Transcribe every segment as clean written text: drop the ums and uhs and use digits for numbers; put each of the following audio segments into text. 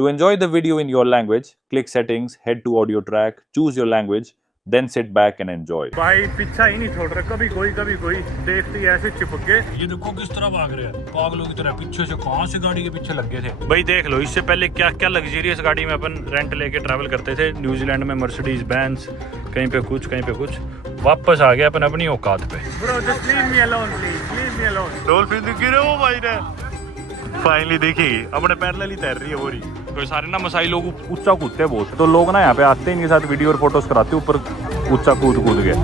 To enjoy the video in your language, click settings, head to audio track, choose your language, then sit back and enjoy. भाई पीछा ही नहीं छोड़ रहा, कभी कोई देखती ऐसे चिपक गए। ये देखो किस तरह भाग रहे हैं पागलों की तरह, पीछे से कहां से गाड़ी के पीछे लग गए थे। भाई देख लो, इससे पहले क्या क्या लग्जरियस गाड़ी में अपन रेंट लेके ट्रैवल करते थे। न्यूजीलैंड में मर्सिडीज बेंज, कहीं पे कुछ, वापस आ गया अपन अपनी औकात पे। Bro just leave me alone please, leave me alone. Dolphin दिख रहे हो भाई ने, फाइनली देखी अपने पैरेलल ही तैर रही है वो रही। तो सारे ना मसाई लोग ऊंचा कूदते हैं बहुत, तो लोग ना यहाँ पे आते हैं, इनके साथ वीडियो और फोटोज कराते ऊपर ऊंचा कूद गए।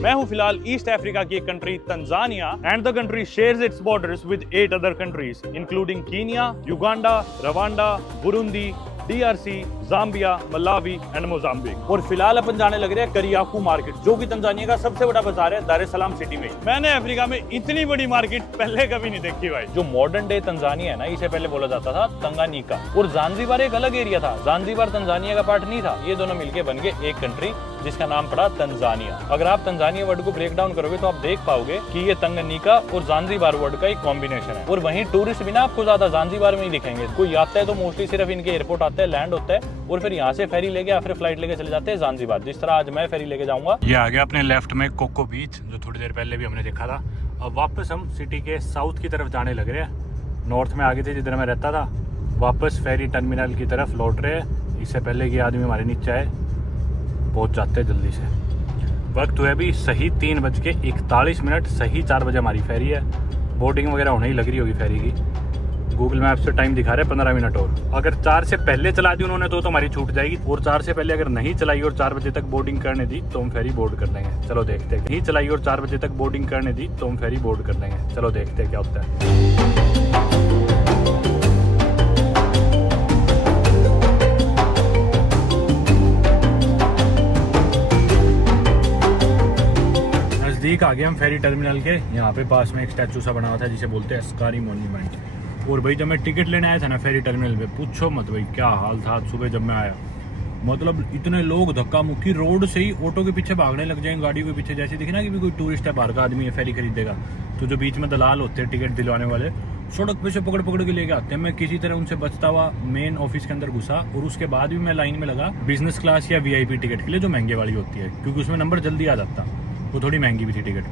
मैं हूँ फिलहाल ईस्ट अफ्रीका की एक country Tanzania, and the country shares it's borders with 8 other countries including Kenya, Uganda, Rwanda, Burundi, DRC, Zambia, Malawi and Mozambique. और फिलहाल अपन जाने लग रहे हैं करियाकू मार्केट, जो कि तंजानिया का सबसे बड़ा बाजार है दार एस सलाम सिटी में। मैंने अफ्रीका में इतनी बड़ी मार्केट पहले कभी नहीं देखी भाई। जो मॉडर्न डे तंजानिया है ना, इसे पहले बोला जाता था तंगानिका, और जांजीबार एक अलग एरिया था। जांजीबार तंजानिया का पार्ट नहीं था, ये दोनों मिलकर बन गए एक कंट्री जिसका नाम पड़ा तंजानिया। अगर आप तंजानिया वर्ड को ब्रेक डाउन करोगे तो आप देख पाओगे कि ये तंगानिका और जांजीबार वर्ड का एक कॉम्बिनेशन है। और वहीं टूरिस्ट भी ना आपको ज्यादा जांजीबार में ही दिखेंगे। कोई आता है तो मोस्टली सिर्फ इनके एयरपोर्ट आता है, लैंड होता है, और फिर यहाँ से फेरी लेके या फिर फ्लाइट लेके चले जाते हैं जांजीबार, जिस तरह आज मैं फेरी लेके जाऊंगा। ये आ गया अपने लेफ्ट में कोको बीच, जो थोड़ी देर पहले भी हमने देखा था। अब वापस हम सिटी के साउथ की तरफ जाने लग रहे हैं। नॉर्थ में आगे थे जिधर मैं रहता था, वापस फेरी टर्मिनल की तरफ लौट रहे हैं। इससे पहले कि आदमी हमारे नीचे आए, पहुंच जाते हैं जल्दी से। वक्त हुआ अभी सही 3:41, सही 4 बजे हमारी फेरी है। बोर्डिंग वगैरह होने ही लग रही होगी फेरी की। गूगल मैप से टाइम दिखा रहे हैं 15 मिनट और। अगर 4 से पहले चला दी उन्होंने तो हमारी छूट जाएगी, और 4 से पहले अगर नहीं चलाई और 4 बजे तक बोर्डिंग करने दी तो हम फेरी बोर्ड कर देंगे। चलो देखते हैं। नहीं चलाई और 4 बजे तक बोर्डिंग करने दी तो हम फेरी बोर्ड कर देंगे। चलो देखते हैं क्या होता है। नजदीक आ गए हम फेरी टर्मिनल के। यहाँ पे पास में एक स्टैचू सा बना हुआ था जिसे बोलते हैं अस्कारी मॉन्यूमेंट। और भाई जब मैं टिकट लेने आया था ना फेरी टर्मिनल पे, पूछो मत भाई क्या हाल था सुबह जब मैं आया। मतलब इतने लोग धक्का मुक्की, रोड से ही ऑटो के पीछे भागने लग जाएंगे, गाड़ियों के पीछे। जैसे दिखे ना कि भी कोई टूरिस्ट है, बाहर का आदमी है, फेरी खरीदेगा, तो जो बीच में दलाल होते हैं टिकट दिलवाने वाले, सड़क पे से पकड़ के लेके आते हैं। मैं किसी तरह उनसे बचता हुआ मेन ऑफिस के अंदर घुसा, और उसके बाद भी मैं लाइन में लगा बिजनेस क्लास या VIP टिकट के लिए, जो महंगे वाली होती है, क्योंकि उसमें नंबर जल्दी आ जाता। वो थोड़ी महंगी भी थी टिकट,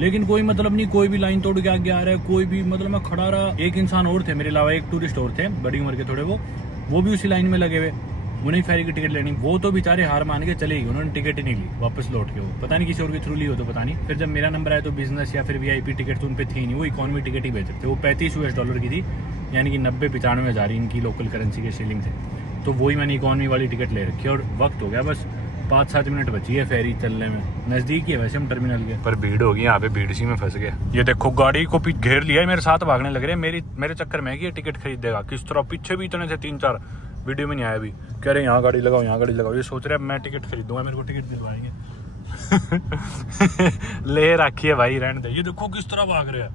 लेकिन कोई मतलब नहीं, कोई भी लाइन तोड़ के आगे आ रहा है, कोई भी। मतलब मैं खड़ा रहा, एक इंसान और थे मेरे अलावा, एक टूरिस्ट और थे बड़ी उम्र के थोड़े, वो भी उसी लाइन में लगे हुए, उन्हें फेरी की टिकट लेनी। वो तो बेचारे हार मान के चले गए, उन्होंने टिकट ही नहीं ली वापस लौट के। वो पता नहीं किसी और के थ्रू ली हो तो पता नहीं। फिर जब मेरा नंबर आया तो बिजनेस या फिर VIP टिकट तो उन पे थी नहीं, वो इकोनॉमी टिकट ही बेच रहे थे। वो $35 की थी, यानी कि 90-95 हज़ार इनकी लोकल करेंसी के शीलिंग थे। तो वही मैंने इकोनॉमी वाली टिकट ले रखी। और वक्त हो गया बस 5-7 मिनट बची है फेरी चलने में। नजदीक ही है वैसे हम टर्मिनल के, पर भीड़ होगी यहाँ पे, भीड़ सी में फंस गया। ये देखो गाड़ी को घेर लिया है, मेरे साथ भागने लग रहे हैं मेरे चक्कर में कि ये टिकट खरीद देगा। किस तरह पीछे भी इतने थे 3-4, वीडियो में नहीं आया अभी, कह रहे यहाँ गाड़ी लगाओ, यहाँ गाड़ी लगाओ। ये सोच रहे हैं मैं टिकट खरीदूंगा, मेरे को टिकट दिलवाएंगे। ले रखी है भाई, रहने दे। ये देखो किस तरह भाग रहे हैं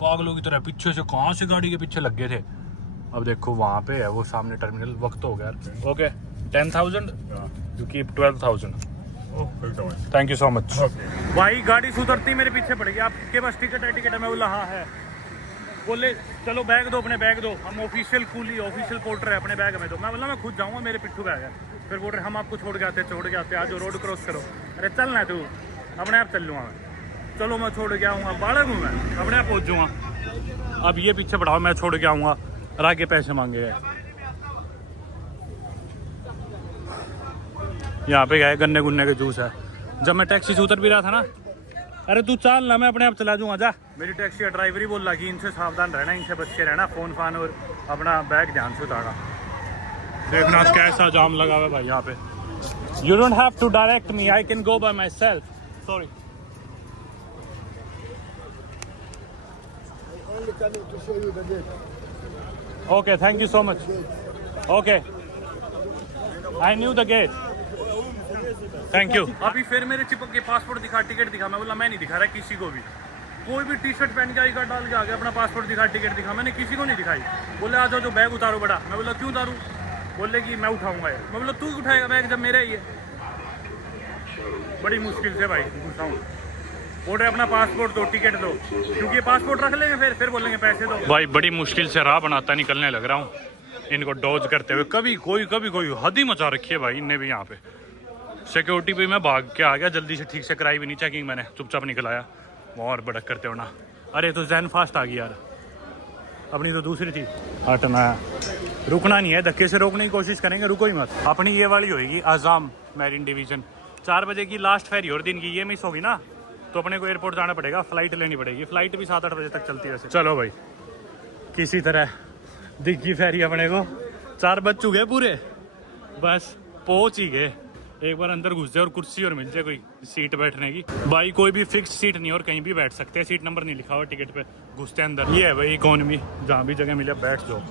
पागलों की तरह, पीछे से कहाँ से गाड़ी के पीछे लग गए थे। अब देखो वहाँ पे है वो सामने टर्मिनल। वक्त हो गया। Okay 10,000 you keep 12,000। Thank you so much. भाई गाड़ी सुधरती मेरे पीछे पड़ गई, आपके पास टिकट है? मैं बोला हाँ है। बोले चलो बैग दो, अपने बैग दो। हम ऑफिशियल कूली, ऑफिशियल पोर्टर है, अपने बैग में दो। मैं बोला मैं खुद जाऊँगा, मेरे पिट्ठू बैग है। फिर बोल रहे हम आपको छोड़ के आते आज रोड क्रॉस करो। अरे चलना है तू, अपने आप चल लूँगा मैं। चलो मैं छोड़ के आऊँगा, बालक हूँ मैं, अपने आप पहुँच जाऊँगा। अब ये पीछे बढ़ाओ, मैं छोड़ के आऊँगा, और आगे पैसे मांगे गए। यहाँ पे गए गन्ने गुन्ने के जूस है। जब मैं टैक्सी से उतर भी रहा था ना, अरे तू चल ना, मैं अपने आप चला जाऊँगा, जा। मेरी टैक्सी का ड्राइवर ही बोल रहा कि इनसे सावधान रहना, इनसे बच के रहना, फोन फान और अपना बैग ध्यान से उतारना। देखना कैसा जाम लगा हुआ है भाई यहाँ पे। You don't have to direct me, I can go by myself. Sorry. Okay thank you so much. Okay I knew the gate, thank you. अभी फिर मेरे चिपक के पासपोर्ट दिखा, टिकट दिखा। मैं बोला मैं नहीं दिखा रहा किसी को भी। कोई भी टी-शर्ट पहन के आई कार्ड डाल के आ गया, अपना पासपोर्ट दिखा, टिकट दिखा। मैंने किसी को नहीं दिखाई। बोले आ जाओ, जो बैग उतारो बड़ा। मैं बोला क्यों उतारूं? बोले कि मैं उठाऊंगा। मैं बोला तू उठाएगा बैग जब मेरा ही है। बड़ी मुश्किल से भाई घुसाऊँ। बोल रहे अपना पासपोर्ट दो, टिकट दो, क्योंकि ये पासपोर्ट रख लेंगे फिर बोलेंगे पैसे दो। भाई बड़ी मुश्किल से राह बनाता निकलने लग रहा हूँ इनको डॉज करते हुए। कभी कोई हद ही मचा रखी है भाई इनने भी। यहाँ पे सिक्योरिटी पे मैं भाग के आ गया जल्दी से, ठीक से कराई भी नहीं चेकिंग मैंने, चुपचाप निकल आया। और बड़क करते हो ना। अरे तो जैन फास्ट आ गई यार, अपनी तो दूसरी थी। हटना है, रुकना नहीं है, धक्के से रोकने की कोशिश करेंगे, रुको ही मत। अपनी ये वाली होगी आज़ाम मैरीन डिवीज़न, 4 बजे की लास्ट फेरी और दिन की, ये मिस होगी ना तो अपने को एयरपोर्ट जाना पड़ेगा, फ्लाइट लेनी पड़ेगी। फ्लाइट भी 7-8 बजे तक चलती है वैसे। चलो भाई किसी तरह दिखी फेरी अपने को, 4 बज चुके पूरे, बस पहुंच ही गए। एक बार अंदर घुस जाए और कुर्सी और मिल जाए कोई सीट बैठने की। भाई कोई भी फिक्स सीट नहीं और कहीं भी बैठ सकते हैं, सीट नंबर नहीं लिखा हुआ टिकट पे, घुसते अंदर। ये है भाई इकोनॉमी, जहाँ भी जगह मिले बैठ जाओ।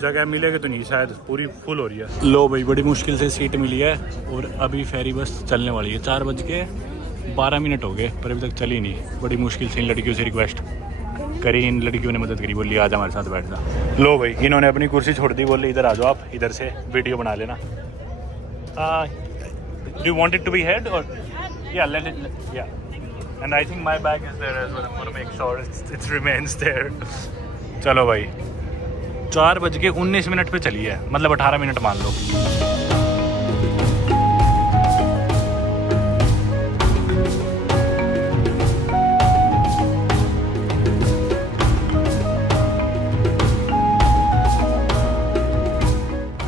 जगह मिलेगी तो नहीं, शायद पूरी फुल हो रही है। लो भाई बड़ी मुश्किल से सीट मिली है और अभी फेरी बस चलने वाली है। 4:12 हो गए पर अभी तक चली नहीं। बड़ी मुश्किल से इन लड़कियों से रिक्वेस्ट करी, इन लड़कियों ने मदद करी, बोली आज हमारे साथ बैठ जा। लो भाई इन्होंने अपनी कुर्सी छोड़ दी, बोले इधर आ जाओ आप, इधर से वीडियो बना लेना। Do you want it to be head or yeah, let it, yeah. And I think my bag is there as well. I'm gonna make sure it remains there. चलो भाई 4:19 पे चली है, मतलब 18 मिनट मान लो।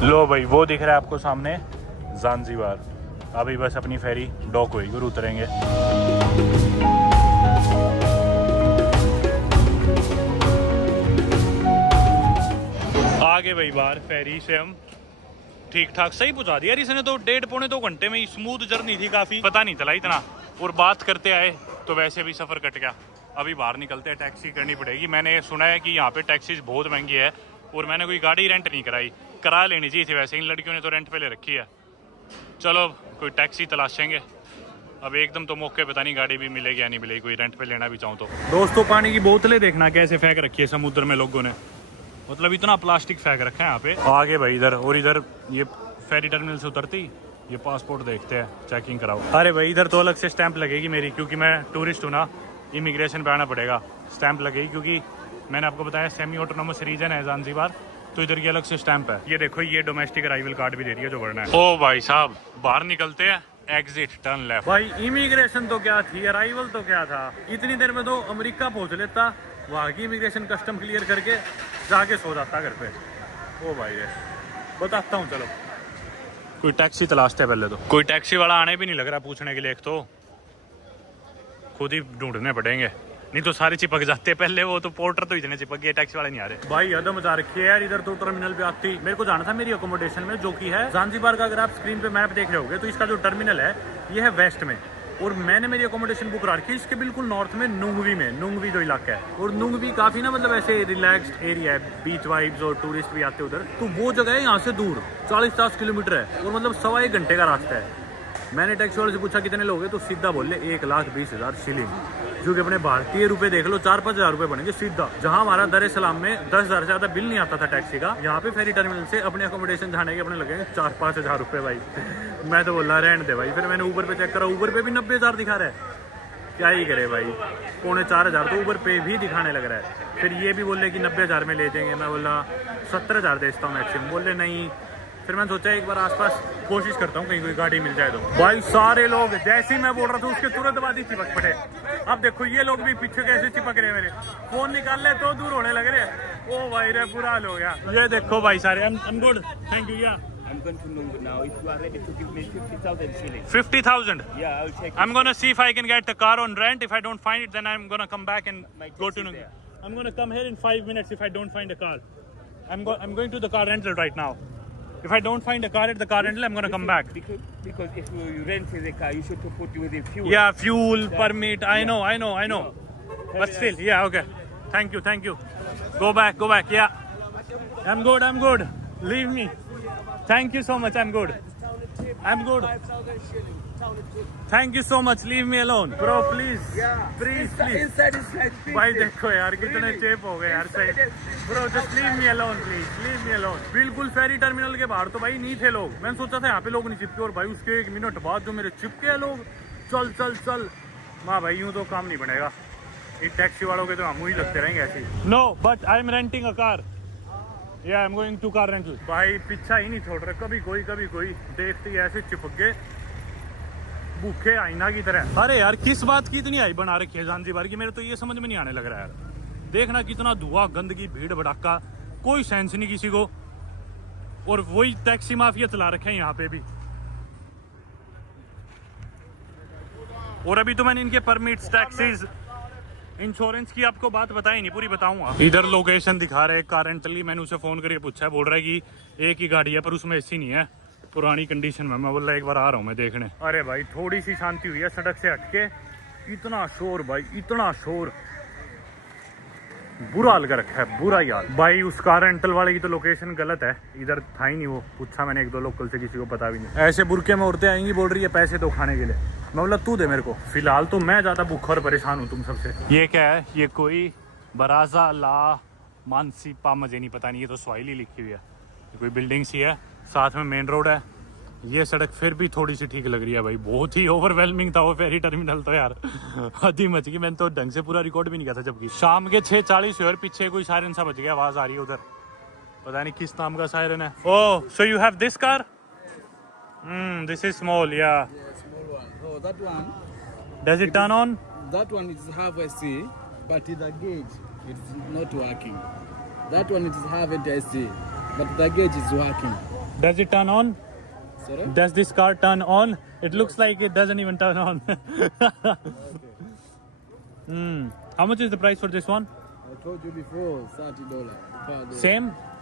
लो भाई वो दिख रहा है आपको सामने ज़ांज़ीबार। अभी बस अपनी फेरी डॉक होगी और उतरेंगे। आगे भाई बाहर फेरी से हम ठीक ठाक सही पहुंचा दिया यार इसने तो, 1.5-2 घंटे में ही। स्मूथ जर्नी थी काफ़ी, पता नहीं चला इतना। और बात करते आए तो वैसे भी सफ़र कट गया। अभी बाहर निकलते हैं, टैक्सी करनी पड़ेगी। मैंने सुना है कि यहाँ पे टैक्सीज बहुत महंगी है और मैंने कोई गाड़ी रेंट नहीं कराई, करा लेनी चाहिए थी वैसे। इन लड़कियों ने तो रेंट पे ले रखी है। चलो कोई टैक्सी तलाशेंगे। अब एकदम तो मौके पता नहीं गाड़ी भी मिलेगी या नहीं मिलेगी, कोई रेंट पे लेना भी चाहूँ तो। दोस्तों पानी की बोतलें देखना कैसे फेंक रखी है समुद्र में लोगों ने, मतलब इतना प्लास्टिक फेंक रखा है यहाँ पे। आगे भाई इधर, और इधर ये फेरी टर्मिनल से उतरती ये पासपोर्ट देखते हैं, चेकिंग कराओ। अरे भाई इधर तो अलग से स्टैंप लगेगी मेरी, क्योंकि मैं टूरिस्ट हूँ ना, इमिग्रेशन पे आना पड़ेगा, स्टैंप लगेगी। क्योंकि मैंने आपको बताया सेमी ऑटोनोमस रीजन है ज़ांज़ीबार, तो इधर की अलग से स्टैंप है। ये देखो ये डोमेस्टिक अराइवल कार्ड भी दे रही है जो भरना है। ओ भाई साहब बाहर निकलते हैं, एग्जिट टर्न लेफ्ट। भाई इमिग्रेशन तो क्या थी, अराइवल तो क्या था। इतनी देर में तो अमेरिका पहुंच लेता, वहाँ की इमिग्रेशन कस्टम क्लियर करके जाके सो जाता घर पे। ओ भाई रे बताता हूँ, चलो कोई टैक्सी तलाशते हैं पहले तो। कोई टैक्सी वाला आने भी नहीं लग रहा पूछने के लिए, एक तो खुद ही ढूंढने पड़ेंगे, नहीं तो सारे चिपक जाते हैं पहले। वो तो पोर्टर तो इतने चिपक गए, टैक्सी वाले नहीं आ रहे। भाई हद मचा रखी है यार। इधर तो टर्मिनल पे आती मेरे को जाना था मेरी अकोमोडेशन में, जो कि है ज़ांज़ीबार का। अगर आप स्क्रीन पे मैप देख रहे होगे तो इसका जो टर्मिनल है ये है वेस्ट में, और मैंने मेरी अकोमोडेशन बुक करा रखी है इसके बिल्कुल नॉर्थ में, नुंगवी जो इलाका है। और नुंगवी काफी ना मतलब ऐसे रिलैक्स्ड एरिया है, बीच वाइब्स और टूरिस्ट भी आते हैं उधर। तो वो जगह है यहाँ से दूर 40-50 किलोमीटर है, और मतलब 1.25 घंटे का रास्ता है। मैंने टैक्सी वाले से पूछा कितने लोग हैं, तो सीधा बोले 1,20,000 शिलिंग, जो कि अपने भारतीय रुपए देख लो 4-5 हज़ार रुपए बनेंगे सीधा। जहां हमारा दर सलाम में 10,000 से ज्यादा बिल नहीं आता था टैक्सी का, यहाँ पे फेरी टर्मिनल से अपने अकोमोडेशन जाने के अपने लगेंगे 4-5 हज़ार रुपए भाई। मैं तो बोला रहने दे भाई। फिर मैंने ऊबर पे चेक करा, ऊबर पे भी 90,000 दिखा रहा है। क्या ही करे भाई, 3,400 तो ऊबर पे भी दिखाने लग रहा है। फिर ये भी बोले कि 90,000 में ले जाएंगे। मैं बोला 70,000 देता हूँ मैक्सिमम, बोले नहीं। फिर मैंने सोचा एक बार आसपास कोशिश करता हूँ कहीं कोई गाड़ी मिल जाए तो। भाई सारे लोग जैसे ही मैं बोल रहा था उसके तुरंत बाद ही चिपक पड़े। अब देखो ये लोग भी पीछे कैसे चिपक रहे हैं, मेरे फोन निकाल ले तो दूर होने लग रहे। ओ भाई रे बुरा हाल हो गया। ये देखो भाई सारे, I'm good, thank you, yeah. I'm going to Nungu now. If you are ready to give me 50,000 shillings. 50,000? Yeah, I'll check. I'm gonna see if I can get the car on rent. If I don't find it, then I'm gonna come back and go to Nungu. I'm gonna come here in 5 minutes if I don't find a car. I'm going to the car rental right now. If I don't find a car at the car rental, I'm gonna come back. Because if you rent the car, you should put with the fuel. Yeah, fuel, permit. I know. But still, yeah, okay. Thank you. Go back. Yeah. I'm good. Leave me. Thank you so much. I'm good. Thank you so much. Leave me alone, bro. Please. Please. Unsatisfied people. भाई देखो यार कितने चेप हो गए यार सही। Bro, just leave me alone, please. Leave me alone. बिल्कुल फेरी terminal के बाहर तो भाई नहीं थे लोग। मैंने सोचा था यहाँ पे लोग नहीं चिपके, और भाई उसके 1 मिनट बाद जो मेरे चिपके हैं लोग। चल माँ भाई यूँ तो काम नहीं बनेगा, इन टैक्सी वालों के तो हम ही लगते रहेंगे ऐसे। No but I am renting a car, या I am going to car rental. भाई पीछा ही नहीं छोड़ रहे, कभी कोई देखते ही ऐसे चिपक गए भूखे आईना की तरह। अरे यार किस बात की इतनी आई बना रखी है ज़ांज़ीबार की, मेरे तो ये समझ में नहीं आने लग रहा है यार। देखना कितना धुआं, गंदगी, भीड़ भड़ाका, कोई सेंस नहीं किसी को, और वही टैक्सी माफिया चला रखे हैं यहाँ पे भी। और अभी तो मैंने इनके परमिट्स, टैक्सीज, इंश्योरेंस की आपको बात बताई नहीं, पूरी बताऊंगा। इधर लोकेशन दिखा रहे कार रेंटली, मैंने उसे फोन करके पूछा, बोल रहा है कि एक ही गाड़ी है पर उसमें एसी नहीं है, पुरानी कंडीशन में। मैं बोल रहा एक बार आ रहा हूँ मैं देखने। अरे भाई थोड़ी सी शांति हुई है सड़क से हटके, इतना शोर भाई, इतना शोर, बुरा हाल कर रखा है, बुरा यार। भाई उस कार रेंटल वाले की तो लोकेशन गलत है, इधर था ही नहीं वो। पूछा मैंने एक दो लोकल से, किसी को पता भी नहीं। ऐसे बुरके में औरतें आएंगी, बोल रही है पैसे दो खाने के लिए। मैं बोला तू दे मेरे को, फिलहाल तो मैं ज्यादा भूखा और परेशान हूँ तुम सबसे। ये क्या है, ये कोई बराजा ला मानसीपा, मुझे नहीं पता नहीं, ये तो स्वाहिली लिखी हुई है। ये कोई बिल्डिंग सी है, साथ में मेन रोड है। ये सड़क फिर भी थोड़ी सी ठीक लग रही है भाई, बहुत ही ओवरवेलमिंग था वो फेरी टर्मिनल तो यार हद ही मच गई। मैंने तो ढंग से पूरा रिकॉर्ड भी नहीं किया था, जबकि शाम के 6:40 हुए और पीछे कोई सायरन सा बज गया, आवाज आ रही है उधर, पता नहीं किस नाम का सायरन है। Oh so you have this car? This is small, yeah Small one. Oh, that one. डज इट टर्न ऑन? That one is half AC, but the gauge it's not working. That one it is half AC, but the gauge is working. Does इट टर्न on? Sorry? Does this car turn on? It looks like it doesn't even turn on. How much is the price for this one? I told you before, $30 per day.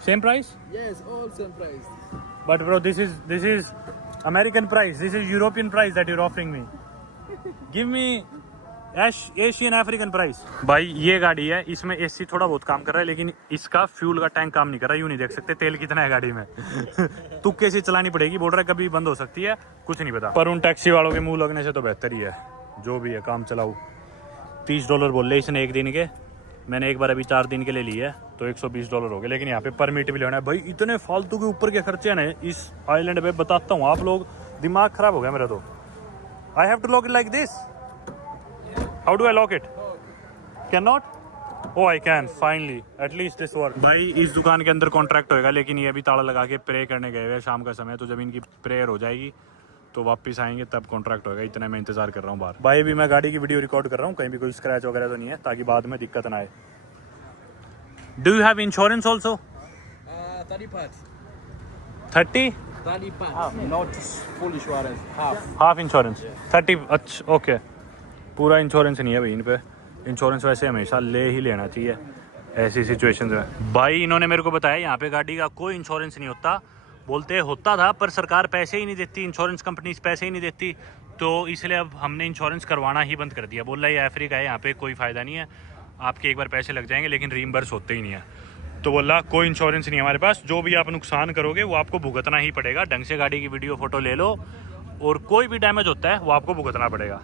Same price? Yes, all same price. But bro, this is American price. This is European price that you're offering me. Give me Asian African price. भाई ये गाड़ी है, इसमें AC थोड़ा बहुत काम कर रहा है, लेकिन इसका फ्यूल का टैंक काम नहीं कर रहा। यूँ नहीं देख सकते तेल कितना है गाड़ी में तुक्के से चलानी पड़ेगी, बोल रहा है कभी बंद हो सकती है, कुछ नहीं पता। पर उन टैक्सी वालों के मुंह लगने से तो बेहतर ही है, जो भी है काम चलाऊ। $30 बोल रहे इसने एक दिन के, मैंने एक बार अभी 4 दिन के लिए ली है तो $120 हो गए। लेकिन यहाँ पे परमिट भी लेना है भाई, इतने फालतू के ऊपर के खर्चे हैं इस आइलैंड पे, बताता हूँ आप लोग, दिमाग खराब हो गया मेरा तो। I have to lock it like this. How do I lock it? Cannot? Oh, I can. Finally, at least this work. भाई इस दुकान के अंदर कॉन्ट्रैक्ट होएगा, लेकिन ये अभी ताला लगा के प्रे करने गए हुए शाम का समय, तो जब इनकी प्रेयर हो जाएगी तो वापस आएंगे तब कॉन्ट्रैक्ट होएगा। इतना मैं इंतजार कर रहा हूँ बाहर। भाई अभी मैं गाड़ी की वीडियो रिकॉर्ड कर रहा हूँ, कहीं भी कोई स्क्रैच वगैरह तो नहीं है, ताकि बाद में दिक्कत ना आए। Do you have insurance also? 30 parts. 30? 30 parts. Not full insurance. Half insurance 30। अच्छा ओके, पूरा इंश्योरेंस नहीं है भाई इन पे। इंश्योरेंस वैसे हमेशा ले ही लेना चाहिए ऐसी सिचुएशन में। भाई इन्होंने मेरे को बताया यहाँ पे गाड़ी का कोई इंश्योरेंस नहीं होता, बोलते होता था पर सरकार पैसे ही नहीं देती, इंश्योरेंस कंपनीज पैसे ही नहीं देती, तो इसलिए अब हमने इंश्योरेंस करवाना ही बंद कर दिया। बोल रहा है ये अफ्रीका है, यहाँ पे कोई फ़ायदा नहीं है, आपके एक बार पैसे लग जाएंगे लेकिन रीइंबर्स होते ही नहीं है। तो बोला कोई इंश्योरेंस नहीं है हमारे पास, जो भी आप नुकसान करोगे वो आपको भुगतना ही पड़ेगा। ढंग से गाड़ी की वीडियो फोटो ले लो, और कोई भी डैमेज होता है वो आपको भुगतना पड़ेगा।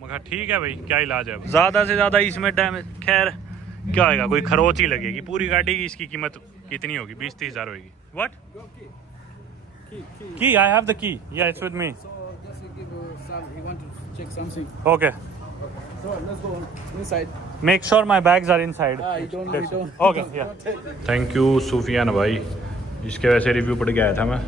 मगर ठीक है भाई, क्या इलाज है। ज़्यादा से ज़्यादा इसमें डैमेज, खैर क्या होगा, कोई खरोच ही लगेगी। पूरी गाड़ी की इसकी कीमत कितनी होगी? 20-30 हज़ार होगी। व्हाट की? आई हैव द की, या it's with me. So just to give you some, you want to check something. Okay, So let's go inside. Make sure my bags are inside. You don't. Okay, yeah thank you Sufiyan भाई। इसके वैसे review पढ़ के आया था मैं,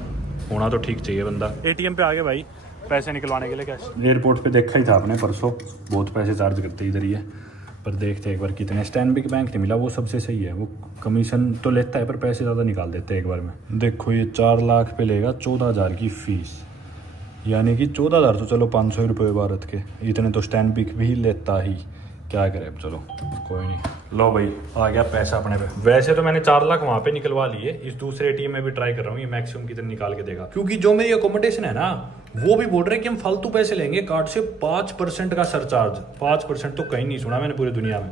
होना तो ठीक चाहिए बंदा। एटीएम पे आ गए भाई पैसे निकलवाने के लिए कैश। एयरपोर्ट पे देखा ही था आपने परसों, बहुत पैसे चार्ज करते इधर ही है, पर देखते एक बार कितने। स्टैनबिक बैंक नहीं मिला, वो सबसे सही है, वो कमीशन तो लेता है पर पैसे ज़्यादा निकाल देते हैं एक बार में। देखो ये 4 लाख पे लेगा 14,000 की फ़ीस, यानी कि 14,000 तो चलो 500 रुपये भारत के, इतने तो स्टैनबिक भी लेता ही, क्या करे अब, चलो कोई नहीं। लो भाई आ गया पैसा अपने पे। वैसे तो मैंने 4 लाख वहाँ पे निकलवा लिए, इस दूसरे एटीएम में भी ट्राई कर रहा हूँ ये मैक्सिमम कितने निकाल के देगा, क्योंकि जो मेरी अकोमोडेशन है ना वो भी बोल रहे हैं कि हम फालतू पैसे लेंगे कार्ड से, 5% का सरचार्ज। 5% तो कहीं नहीं सुना मैंने पूरी दुनिया में,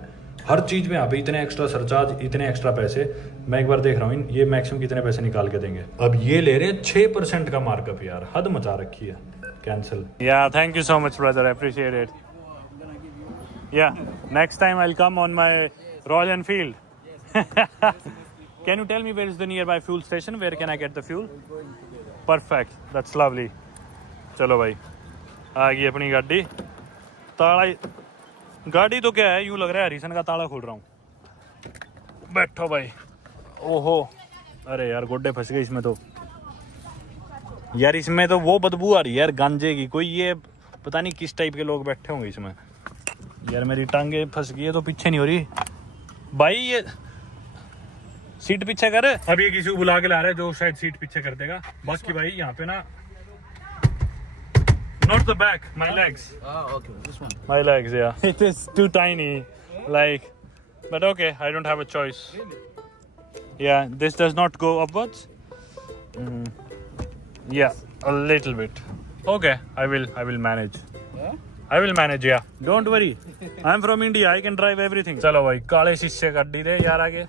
हर चीज़ में यहाँ पे इतने एक्स्ट्रा सरचार्ज, इतने एक्स्ट्रा पैसे। मैं एक बार देख रहा हूँ ये मैक्सिमम कितने पैसे निकाल के देंगे। अब ये ले रहे हैं 6% का मार्कअप, यार हद मचा रखी है। कैंसिल। या thank you so much brother, I appreciate it. Yeah, next time I'll come on my Royal Enfield. Can you tell me where is the nearby fuel station? Where can I get the fuel? Perfect, that's lovely. चलो भाई आ गई अपनी गाड़ी, ताला गाड़ी तो क्या है, यूं लग रहा है हरीसन का ताला खोल रहा हूँ। बैठो भाई। ओहो, अरे यार गोड्डे फंस गए इसमें तो यार। इसमें तो वो बदबू आ रही है यार गांजे की। कोई ये पता नहीं किस टाइप के लोग बैठे होंगे इसमें। यार मेरी टांगे फंस गई है तो पीछे नहीं हो रही भाई। ये सीट पीछे कर। अब ये किसी को बुला के ला रहा है जो शायद सीट पीछे कर देगा। बाकी भाई यहाँ पे ना, not the back, my legs. Okay, this one. My legs, yeah. It is too tiny, like, but okay, I don't have a choice. Yeah, this does not go upwards. Yeah, a little bit. Okay, I will manage. Yeah? I will manage, yeah. Don't worry. I'm from India. I can drive everything. चलो भाई, काले शीशे गाड़ी दे यार आगे।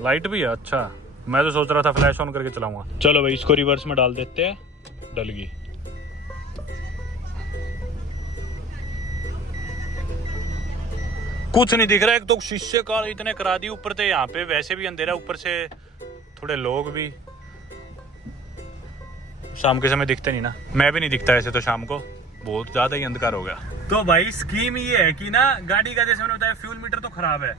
Light भी है, अच्छा। मैं तो सोच रहा था फ्लैश ऑन करके चलाऊंगा। चलो भाई, इसको रिवर्स में डाल देते हैं। डल गई। कुछ नहीं दिख रहा है। एक तो शीशे का इतने करा दी ऊपर से, यहाँ पे वैसे भी अंधेरा, ऊपर से थोड़े लोग भी शाम के समय दिखते नहीं ना। मैं भी नहीं दिखता ऐसे तो शाम को, बहुत ज्यादा ही अंधकार हो गया। तो भाई स्कीम ये है कि ना, गाड़ी का जैसे मैंने बताया फ्यूल मीटर तो खराब है,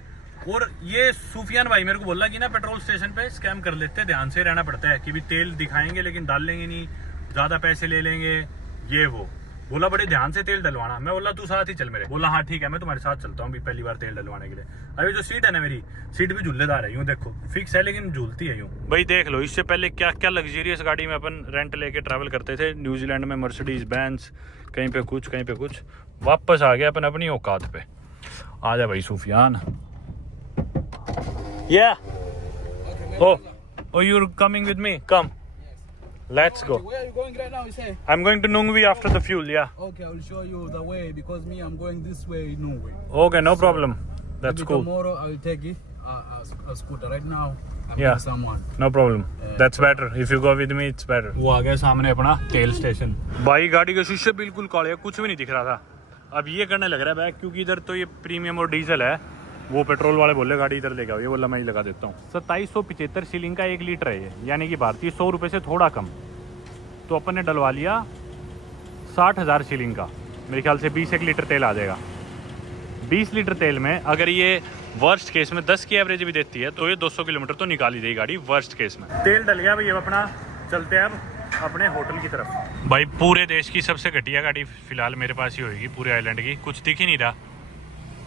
और ये सूफियान भाई मेरे को बोला कि ना पेट्रोल स्टेशन पे स्कैम कर लेते हैं, ध्यान से रहना पड़ता है कि भी तेल दिखाएंगे लेकिन डाल लेंगे नहीं, ज्यादा पैसे ले लेंगे, ये वो। बोला बड़े ध्यान से तेल डलवाना। मैं बोला तू साथ ही चल मेरे। बोला हाँ ठीक है, मैं तुम्हारे साथ चलता हूँ, पहली बार तेल डलवाने के लिए। अभी जो सीट है ना मेरी, सीट भी झूलेदार है, यूँ देखो फिक्स है लेकिन झूलती है यूँ। भाई देख लो, इससे पहले क्या क्या लग्जरियस गाड़ी में अपन रेंट लेके ट्रैवल करते थे। न्यूजीलैंड में मर्सिडीज बेंज, कहीं पे कुछ कहीं पे कुछ। वापस आ गया अपन अपनी औकात पे। आ जा भाई Sufiyan. Yeah. Oh, you're coming with me? Come. Let's go. Where are you going right now, you say? I'm going to Nungvi after the fuel, yeah. Okay, I will show you the way because me, I'm going this way, no way. Okay, no problem. That's Maybe cool. Tomorrow I will take it, a scooter. Right now, I'm Yeah. with someone. No problem. That's better. If you go with me, it's better. वो आ गया सामने अपना तेल station. भाई गाड़ी के शीशे बिल्कुल काले हैं, कुछ भी नहीं दिख रहा था। अब ये करने लग रहा है बैक, क्योंकि इधर तो ये प्रीमियम और डीजल है। वो पेट्रोल वाले बोले गाड़ी इधर लेके आओ, ये बोला मैं ही लगा देता हूँ। 2775 सीलिंग का 1 लीटर है ये, यानी कि भारतीय 100 रुपये से थोड़ा कम। तो अपन ने डलवा लिया 60,000 सीलिंग का। मेरे ख्याल से 20 लीटर तेल आ जाएगा। 20 लीटर तेल में अगर ये वर्स्ट केस में 10 की एवरेज भी देती है तो ये 200 किलोमीटर तो निकाल ही देगी गाड़ी वर्स्ट केस में। तेल डल गया भाई, अब अपना चलते हैं अब अपने होटल की तरफ। भाई पूरे देश की सबसे घटिया गाड़ी फिलहाल मेरे पास ही होगी, पूरे आइलैंड की। कुछ दिख ही नहीं रहा,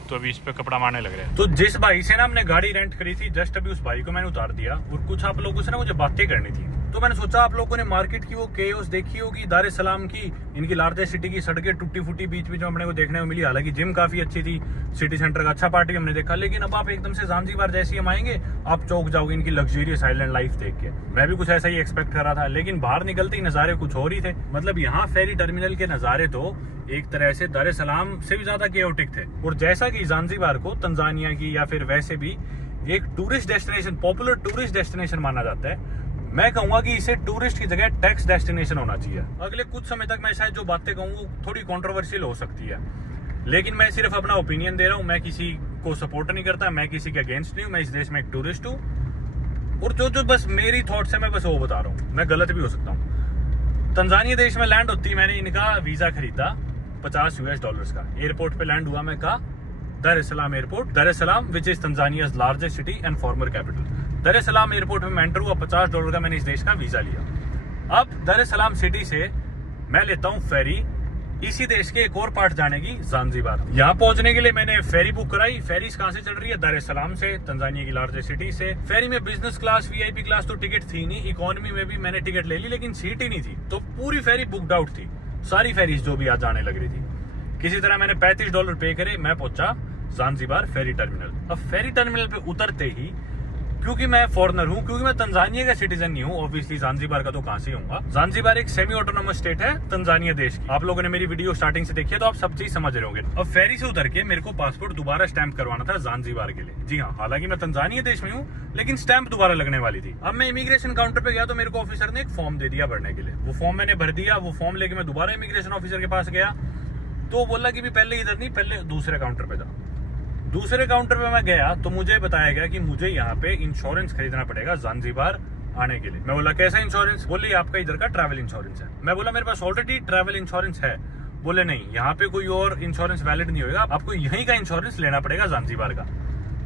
तो अभी इस पे कपड़ा मारने लग रहे हैं। तो जिस भाई से ना हमने गाड़ी रेंट करी थी, जस्ट अभी उस भाई को मैंने उतार दिया, और कुछ आप लोगों से ना मुझे बातें करनी थी। तो मैंने सोचा आप लोगों ने मार्केट की वो केओस देखी होगी, दार एस सलाम की, इनकी लार्जेस्ट सिटी की सड़कें टूटी फूटी बीच बीच में अपने को देखने को मिली। हालांकि जिम काफी अच्छी थी, सिटी सेंटर का अच्छा पार्टी हमने देखा, लेकिन अब आप एकदम से ज़ांज़ीबार जैसे हम आएंगे आप चौक जाओगे इनकी लग्जरियस आइलैंड लाइफ देख के। मैं भी कुछ ऐसा ही एक्सपेक्ट कर रहा था, लेकिन बाहर निकलते ही नज़ारे कुछ और ही थे। मतलब यहाँ फेरी टर्मिनल के नज़ारे तो एक तरह से दार एस सलाम से भी ज्यादा केओटिक थे। और जैसा कि ज़ांज़ीबार को तंजानिया की या फिर वैसे भी एक tourist destination, popular tourist destination माना जाता है, मैं कहूंगा कि इसे टूरिस्ट की जगह टैक्स डेस्टिनेशन होना चाहिए। अगले कुछ समय तक मैं शायद जो बातें कहूँ वो थोड़ी कंट्रोवर्शियल हो सकती है, लेकिन मैं सिर्फ अपना ओपिनियन दे रहा हूँ। मैं किसी को सपोर्ट नहीं करता, मैं किसी के अगेंस्ट नहीं हूँ। मैं इस देश में एक टूरिस्ट हूँ, और जो बस मेरी थॉट्स है मैं बस वो बता रहा हूँ। मैं गलत भी हो सकता हूँ। तंजानिया देश में लैंड होती मैंने इनका वीजा खरीदा $50 का। एयरपोर्ट पे लैंड हुआ मैं का दार es Salaam airport, Dar es Salaam which is Tanzania's largest city and former capital. Dar es Salaam airport में मैं एंटर हुआ, $50 का मैंने इस देश का वीजा लिया। अब दार एस सलाम सिटी से मैं लेता हूँ फेरी इसी देश के एक और पार्ट जाने की, ज़ांज़ीबार। यहाँ पहुंचने के लिए मैंने फेरी बुक कराई। फेरी कहाँ से चल रही है? दार एस सलाम से, तंजानिया की लार्जेस्ट सिटी से। फेरी में बिजनेस क्लास, वीआईपी क्लास तो टिकट थी नहीं, इकोनॉमी में भी मैंने टिकट ले ली लेकिन सीट ही नहीं थी, तो पूरी फेरी बुकड आउट थी। सारी फेरीज जो भी आज जाने लग रही थी, किसी तरह मैंने $35 पे करे, मैं पहुंचा ज़ांज़ीबार फेरी टर्मिनल। अब फेरी टर्मिनल पे उतरते ही, क्योंकि मैं फॉरेनर हूँ, क्योंकि मैं तंजानिया का सिटीजन नहीं हूँ, ऑब्वियसली ज़ांज़ीबार का तो कहां से होऊंगा। ज़ांज़ीबार एक सेमी ऑटोनोमस स्टेट है तंजानिया देश की। आप लोगों ने मेरी वीडियो स्टार्टिंग से देखी है तो आप सब चीज समझ रहे होंगे। अब फेरी से उतर के मेरे को पासपोर्ट दोबारा स्टैंप करवाना था ज़ांज़ीबार के लिए। जी हाँ, हालांकि मैं तंजानिया देश में हूँ लेकिन स्टैंप दोबारा लगने वाली थी। अब मैं इमिग्रेशन काउंटर पे गया तो मेरे को ऑफिसर ने एक फॉर्म दे दिया भरने के लिए। वो फॉर्म मैंने भर दिया। वो फॉर्म लेके मैं दोबारा इमिग्रेशन ऑफिसर के पास गया तो वो बोला कि भी पहले इधर नहीं, पहले दूसरे काउंटर पे जाओ। दूसरे काउंटर पे मैं गया तो मुझे बताया गया कि मुझे यहाँ पे इंश्योरेंस खरीदना पड़ेगा ज़ांज़ीबार आने के लिए। मैं बोला कैसा इंश्योरेंस? बोले आपका इधर का ट्रैवल इंश्योरेंस है। मैं बोला मेरे पास ऑलरेडी ट्रैवल इंश्योरेंस है। बोले नहीं, यहाँ पे कोई और इंश्योरेंस वैलिड नहीं होगा, आपको यहीं का इंश्योरेंस लेना पड़ेगा ज़ांज़ीबार का।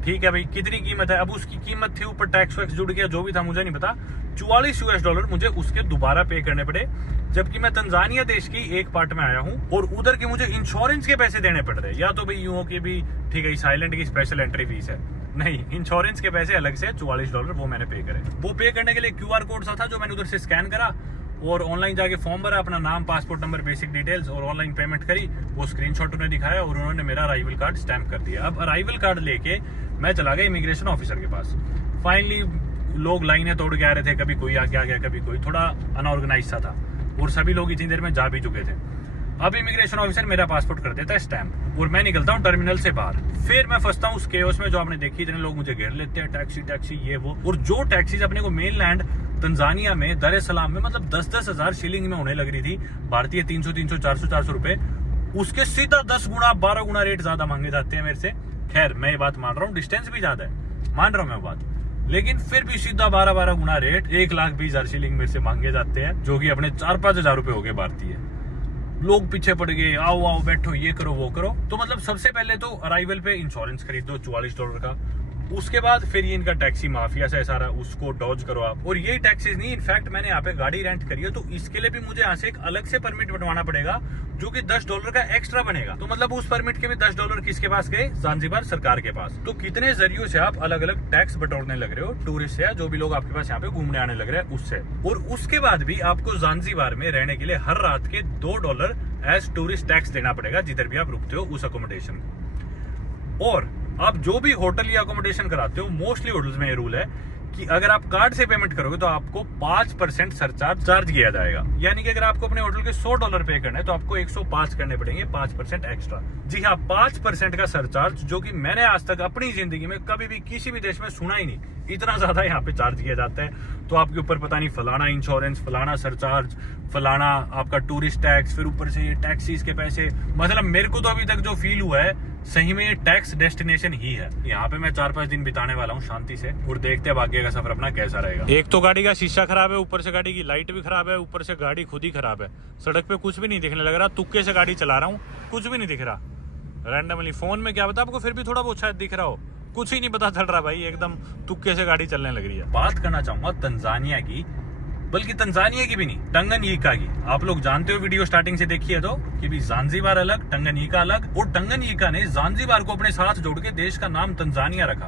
ठीक है भाई, कितनी कीमत है? अब उसकी कीमत थी, ऊपर टैक्स वैक्स जुड़ गया, जो भी था मुझे नहीं पता, $44 मुझे उसके दोबारा पे करने पड़े, जबकि मैं तंजानिया देश की एक पार्ट में आया हूँ और उधर के मुझे इंश्योरेंस के पैसे देने पड़ रहे। या तो भाई यूं हो कि भी ठीक है साइलेंट की स्पेशल एंट्री फीस है, नहीं, इंश्योरेंस के पैसे अलग से $44 वो मैंने पे करे। वो पे करने के लिए QR कोड सा था जो मैंने उधर से स्कैन करा और ऑनलाइन जाके फॉर्म भरा, अपना नाम, पासपोर्ट नंबर, बेसिक डिटेल्स और ऑनलाइन पेमेंट करी। वो स्क्रीनशॉट उन्हें दिखाया और उन्होंने मेरा अराइवल कार्ड स्टैम्प कर दिया। अब अराइवल कार्ड लेके मैं चला गया इमिग्रेशन ऑफिसर के पास। फाइनली लोग लाइनें तोड़ के आ रहे थे, कभी कोई आगे आ गया, कभी कोई, थोड़ा अनऑर्गेनाइज सा था और सभी लोग इतनी देर में जा भी चुके थे। अब इमिग्रेशन ऑफिसर मेरा पासपोर्ट कर देता है स्टैम्प और मैं निकलता हूँ टर्मिनल से बाहर। फिर मैं फंसता हूँ उस केओस में जो आपने देखी, इतने लोग मुझे घेर लेते हैं, टैक्सी टैक्सी ये वो। और जो टैक्सीज अपने को मेन लैंड तंजानिया में, दर es salaam में, मतलब 10-10 हजार शिलिंग में होने लग रही थी, भारतीय 300, 400 रुपए, उसके सीधा 10 गुना 12 गुना रेट ज्यादा मांगे जाते हैं मेरे से। खैर मैं ये बात मान रहा हूँ, डिस्टेंस भी ज्यादा है, मान रहा हूँ मैं बात, लेकिन फिर भी सीधा 12-12 गुना रेट, 1,20,000 शिलिंग मेरे से मांगे जाते हैं, जो कि अपने 4-5 हजार रुपए हो गए भारतीय। लोग पीछे पड़ गए, आओ आओ बैठो, ये करो वो करो। तो मतलब सबसे पहले तो अराइवल पे इंश्योरेंस खरीदो $44 का, उसके बाद फिर ये इनका टैक्सी माफिया से सारा, उसको डॉज करो आप। और यही टैक्सीज नहीं, इनफैक्ट मैंने यहाँ पे गाड़ी रेंट करी है, तो इसके लिए भी मुझे यहाँ से एक अलग से परमिट बनवाना पड़ेगा, जो कि $10 का एक्स्ट्रा बनेगा। तो मतलब उस परमिट के भी $10 किसके पास गए? ज़ांज़ीबार सरकार के पास। तो कितने जरियों से आप अलग अलग टैक्स बटोरने लग रहे हो, टूरिस्ट से या जो भी लोग आपके पास यहाँ पे घूमने आने लग रहे हैं उससे। और उसके बाद भी आपको ज़ांज़ीबार में रहने के लिए हर रात के $2 एज टूरिस्ट टैक्स देना पड़ेगा, जिधर भी आप रुकते हो उस अकोमोडेशन। और आप जो भी होटल या अकोमोडेशन कराते हो, मोस्टली होटल्स में ये रूल है कि अगर आप कार्ड से पेमेंट करोगे तो आपको 5% सरचार्ज चार्ज किया जाएगा। यानी कि अगर आपको अपने होटल के $100 पे करना है तो आपको 105 करने पड़ेंगे, 5% एक्स्ट्रा। जी हाँ, 5% का सरचार्ज, जो कि मैंने आज तक अपनी जिंदगी में कभी भी किसी भी देश में सुना ही नहीं, इतना ज्यादा यहाँ पे चार्ज किया जाता है। तो आपके ऊपर पता नहीं फलाना इंश्योरेंस, फलाना सरचार्ज, फलाना आपका टूरिस्ट टैक्स, फिर ऊपर से ये टैक्सीज के पैसे। मतलब मेरे को तो अभी तक जो फील हुआ है, सही में ये टैक्स डेस्टिनेशन ही है। यहाँ पे मैं 4-5 दिन बिताने वाला हूँ शांति से, और देखते हैं आगे का सफर अपना कैसा रहेगा। एक तो गाड़ी का शीशा खराब है, ऊपर से गाड़ी की लाइट भी खराब है, ऊपर से गाड़ी खुद ही खराब है। सड़क पे कुछ भी नहीं दिखने लग रहा, तुक्के से गाड़ी चला रहा हूँ, कुछ भी नहीं दिख रहा। रैंडमली फोन में क्या पता आपको फिर भी थोड़ा बहुत शायद दिख रहा हो, कुछ ही नहीं पता चल रहा भाई, एकदम तुक्के से गाड़ी चलने लग रही है। बात करना चाहूंगा तंजानिया की, बल्कि तंजानिया की भी नहीं, टंगनयिका की। आप लोग जानते हो, वीडियो स्टार्टिंग से देखिए तो, कि भी ज़ांज़ीबार अलग, टंगनयिका अलग। और टंगनयिका ने ज़ांज़ीबार को अपने साथ जोड़ के देश का नाम तंजानिया रखा,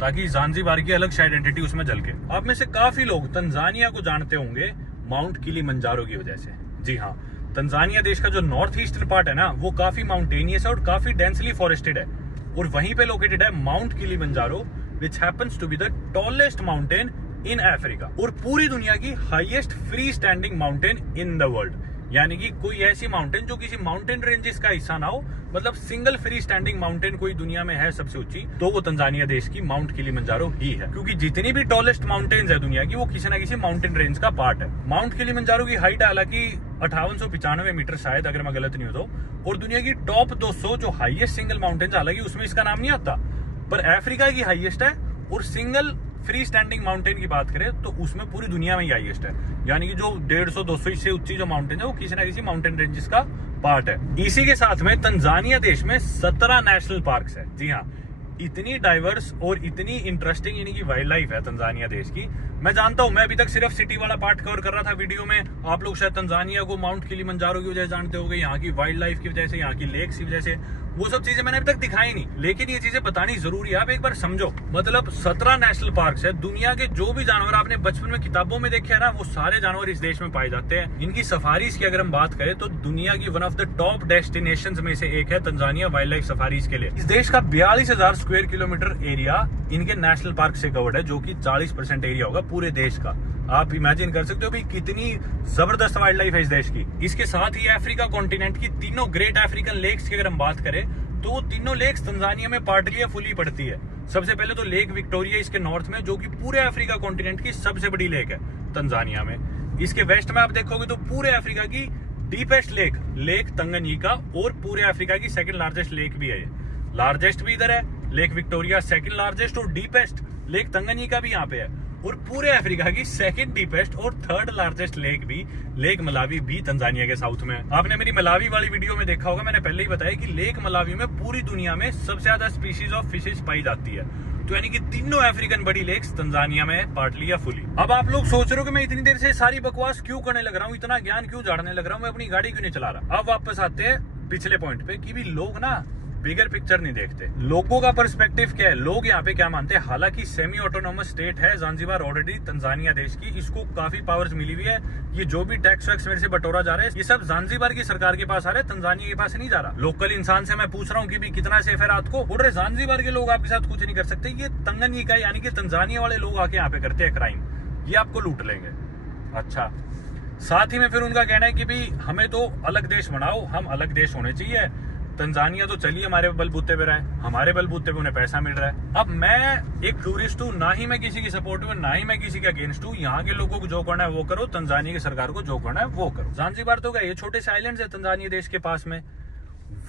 ताकि ज़ांज़ीबार की अलग आइडेंटिटी उसमें झलके। आप में से काफी लोग तंजानिया को जानते होंगे माउंट किलिमंजारो की वजह से। जी हाँ, तंजानिया देश का जो नॉर्थ ईस्टर्न पार्ट है ना, वो काफी माउंटेनियस है और काफी डेंसली फॉरेस्टेड है, और वहीं पे लोकेटेड है Mount Kilimanjaro, which happens to be the tallest mountain in Africa, और पूरी दुनिया की highest free standing mountain in the world. यानी कि कोई ऐसी माउंटेन जो किसी माउंटेन रेंजेस का हिस्सा ना हो, मतलब सिंगल फ्री स्टैंडिंग माउंटेन कोई दुनिया में है सबसे ऊंची, तो वो तंजानिया देश की माउंट किलिमंजारो ही है। क्योंकि जितनी भी टॉलेस्ट माउंटेन्स है दुनिया की, वो किसी ना किसी माउंटेन रेंज का पार्ट है। माउंट किलिमंजारो की हाइट हालांकि 5895 मीटर शायद, अगर मैं गलत नहीं हो तो, और दुनिया की टॉप 200 जो हाईएस्ट सिंगल माउंटेन्स, हालांकि उसमें इसका नाम नहीं आता, पर अफ्रीका की हाईएस्ट है। और सिंगल फ्री स्टैंडिंग माउंटेन की बात करें तो उसमें पूरी दुनिया में ही हाईएस्ट है। यानी कि जो 150-200 से ऊंची जो माउंटेन है, वो किसी ना किसी माउंटेन रेंजेस का पार्ट है। इसी के साथ में तंजानिया देश में 17 नेशनल पार्क्स है। जी हाँ, इतनी डाइवर्स और इतनी इंटरेस्टिंग यानी कि वाइल्ड लाइफ है तंजानिया देश की। मैं जानता हूं, मैं अभी तक सिर्फ सिटी वाला पार्ट कवर कर रहा था वीडियो में। आप लोग शायद तंजानिया को माउंट किलिमंजारो की वजह से जानते होंगे, यहाँ की वाइल्ड लाइफ की वजह से, यहाँ की लेक्स की वजह से। वो सब चीजें मैंने अभी तक दिखाई नहीं, लेकिन ये चीजें बतानी जरूरी है। आप एक बार समझो, मतलब 17 नेशनल पार्क्स है। दुनिया के जो भी जानवर आपने बचपन में किताबों में देखे है ना, वो सारे जानवर इस देश में पाए जाते हैं। इनकी सफारीज की अगर हम बात करें तो दुनिया की one of the top destinations में से एक है तंजानिया वाइल्ड लाइफ सफारीज के लिए। इस देश का 42,000 स्क्वायर किलोमीटर एरिया इनके नेशनल पार्क से कवर्ड है, जो कि 40% एरिया होगा पूरे देश का। आप इमेजिन कर सकते हो भी कितनी जबरदस्त वाइल्ड लाइफ है इस देश की। इसके साथ ही अफ्रीका कॉन्टिनेंट की तीनों ग्रेट अफ्रीकन लेक्स की अगर हम बात करें तो वो तीनों लेक्स तंजानिया में पार्टली या फुली पड़ती है। सबसे पहले तो लेक विक्टोरिया इसके नॉर्थ में, जो कि पूरे अफ्रीका कॉन्टिनेंट की सबसे बड़ी लेक है तंजानिया में। इसके वेस्ट में आप देखोगे तो पूरे अफ्रीका की डीपेस्ट लेक तंगनयिका, और पूरे अफ्रीका की सेकंड लार्जेस्ट लेक भी है। लार्जेस्ट भी इधर है लेक विक्टोरिया, सेकंड लार्जेस्ट और डीपेस्ट लेक तंगनयिका भी यहाँ पे है। और पूरे अफ्रीका की सेकंड डीपेस्ट और थर्ड लार्जेस्ट लेक भी लेक मलावी भी तंजानिया के साउथ में है। आपने मेरी मलावी वाली वीडियो में देखा होगा, मैंने पहले ही बताया कि लेक मलावी में पूरी दुनिया में सबसे ज्यादा स्पीशीज ऑफ फिशेज पाई जाती है। तो यानी कि तीनों अफ्रीकन बड़ी लेक्स तंजानिया में है, पार्टली या फुली। अब आप लोग सोच रहे हो कि मैं इतनी देर से सारी बकवास क्यों करने लग रहा हूँ, इतना ज्ञान क्यों झाड़ने लग रहा हूँ, मैं अपनी गाड़ी क्यों नहीं चला रहा। अब वापस आते हैं पिछले पॉइंट पे कि भी लोग ना बिगर पिक्चर नहीं देखते। लोगों का पर्सपेक्टिव क्या है, लोग यहाँ पे क्या मानते हैं। हालांकि सेमी ऑटोनोमस स्टेट है ज़ांज़ीबार ऑलरेडी तंजानिया देश की, इसको काफी पावर्स मिली हुई है। ये जो भी टैक्स वैक्स मेरे से बटोरा जा रहा है, ये सब ज़ांज़ीबार की सरकार के पास आ रहा है, तंजानिया के पास नहीं जा रहा। लोकल इंसान से मैं पूछ रहा हूँ कि भी कितना सेफ है रात को, बोल रहे ज़ांज़ीबार के लोग आपके साथ कुछ नहीं कर सकते। ये तंगनिका यानी कि तंजानिया वाले लोग आके यहाँ पे करते हैं क्राइम, ये आपको लूट लेंगे। अच्छा, साथ ही में फिर उनका कहना है कि भी हमें तो अलग देश बनाओ, हम अलग देश होने चाहिए। तंजानिया तो चलिए हमारे बलबूते पे रहे, हमारे बलबूते पे उन्हें पैसा मिल रहा है। अब मैं एक टूरिस्ट हूँ, ना ही मैं किसी की सपोर्ट हूँ, ना ही मैं किसी के अगेंस्ट हूँ। यहाँ के लोगों को जो करना है वो करो, तंजानिया की सरकार को जो करना है वो करो। ज़ांज़ीबार तो क्या, ये छोटे से आइलैंड है तंजानिया देश के पास में।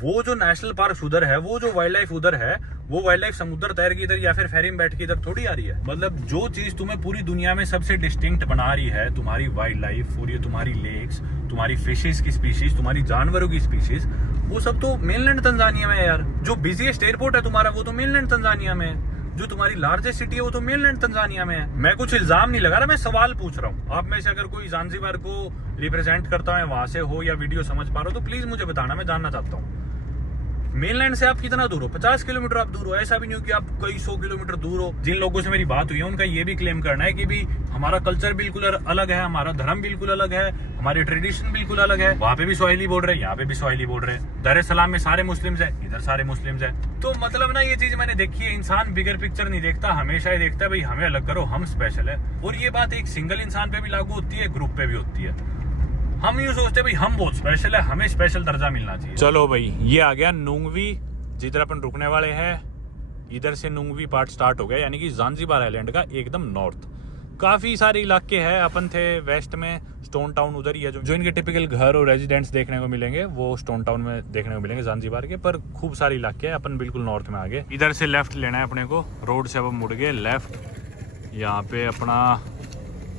वो जो नेशनल पार्क उधर है, वो जो वाइल्ड लाइफ उधर है, वो वाइल्ड लाइफ समुद्र तैर के इधर या फिर फेरी में बैठ के इधर थोड़ी आ रही है। मतलब जो चीज तुम्हें पूरी दुनिया में सबसे डिस्टिंक्ट बना रही है, तुम्हारी वाइल्ड लाइफ और ये तुम्हारी लेक्स, तुम्हारी फिशेस की स्पीशीज, तुम्हारी जानवरों की स्पीशीज, वो सब तो मेनलैंड तंजानिया में है यार। जो बिजीएस्ट एयरपोर्ट है तुम्हारा, वो तो मेनलैंड तंजानिया में है। जो तुम्हारी लार्जेस्ट सिटी है, वो तो मेनलैंड तंजानिया में है। मैं कुछ इल्जाम नहीं लगा रहा, मैं सवाल पूछ रहा हूँ। आप में से अगर कोई ज़ांज़ीबार को रिप्रेजेंट करता है, वहां से हो या वीडियो समझ पा रहे हो, तो प्लीज मुझे बताना, मैं जानना चाहता हूँ। मेनलैंड से आप कितना दूर हो? 50 किलोमीटर आप दूर हो। ऐसा भी नहीं हो कि आप कई 100 किलोमीटर दूर हो। जिन लोगों से मेरी बात हुई है, उनका ये भी क्लेम करना है कि भी हमारा कल्चर बिल्कुल अलग है, हमारा धर्म बिल्कुल अलग है, हमारी ट्रेडिशन बिल्कुल अलग है। वहाँ पे भी स्वाहिली बोल रहे हैं, यहाँ पे भी स्वाहिली बोल रहे हैं। दर es salaam में सारे मुस्लिम्स है, इधर सारे मुस्लिम्स है। तो मतलब ना, ये चीज मैंने देखी है, इंसान बिगर पिक्चर नहीं देखता, हमेशा ही देखता है भाई हमें अलग करो, हम स्पेशल है। और ये बात एक सिंगल इंसान पे भी लागू होती है, ग्रुप पे भी होती है। हम यूँ सोचते भाई हम बहुत स्पेशल है, हमें स्पेशल दर्जा मिलना चाहिए। चलो भाई, ये आ गया नुंगवी, जिधर अपन रुकने वाले हैं। इधर से नुंगवी पार्ट स्टार्ट हो गया, यानी कि ज़ांज़ीबार आइलैंड का एकदम नॉर्थ। काफ़ी सारे इलाके हैं। अपन थे वेस्ट में, स्टोन टाउन उधर ही है। जो इनके टिपिकल घर और रेजिडेंट्स देखने को मिलेंगे, वो स्टोन टाउन में देखने को मिलेंगे ज़ांज़ीबार के। पर खूब सारे इलाके हैं। अपन बिल्कुल नॉर्थ में आ गए। इधर से लेफ्ट लेना है अपने को, रोड से अब हम मुड़ गए लेफ्ट। यहाँ पे अपना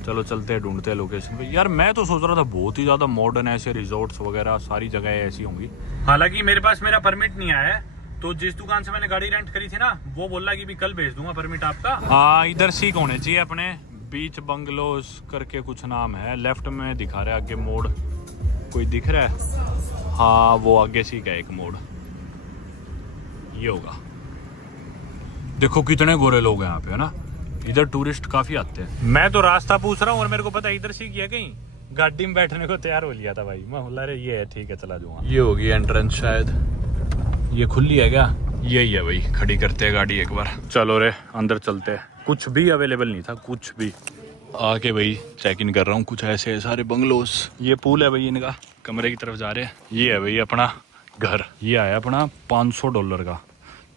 चलो चलते हैं, ढूंढते हैं लोकेशन पे। यार मैं तो सोच रहा था बहुत ही ज़्यादा मॉडर्न ऐसे रिजॉर्ट्स वगैरह सारी जगह ऐसी होंगी। हालांकि मेरे पास मेरा परमिट नहीं आया है, तो जिस दुकान से मैंने गाड़ी रेंट करी थी ना, वो बोल रहा कि भी कल भेज दूंगा परमिट आपका। हाँ, इधर सीख होने चाहिए अपने। बीच बंगलोज करके कुछ नाम है, लेफ्ट में दिखा रहा है आगे मोड़, कोई दिख रहा है? हाँ, वो आगे सीख है एक मोड़, ये होगा। देखो कितने गोरे लोग हैं यहाँ पे, है ना। इधर टूरिस्ट काफी आते हैं। मैं तो रास्ता पूछ रहा हूँ और मेरे को पता है इधर सीख है। कहीं गाड़ी में बैठने को तैयार हो लिया था भाई। मैं बोला रे ये है, ठीक है चला जाऊंगा। ये होगी एंट्रेंस शायद, ये खुली है क्या? यही है भाई। खड़ी करते हैं गाड़ी एक बार, चलो रे अंदर चलते हैं। कुछ भी अवेलेबल नहीं था, कुछ भी। आके भाई चेक इन कर रहा हूँ, कुछ ऐसे सारे बंगलोस। ये पूल है भाई इनका, कमरे की तरफ जा रहे हैं। ये है भाई अपना घर। ये आया अपना $500 का।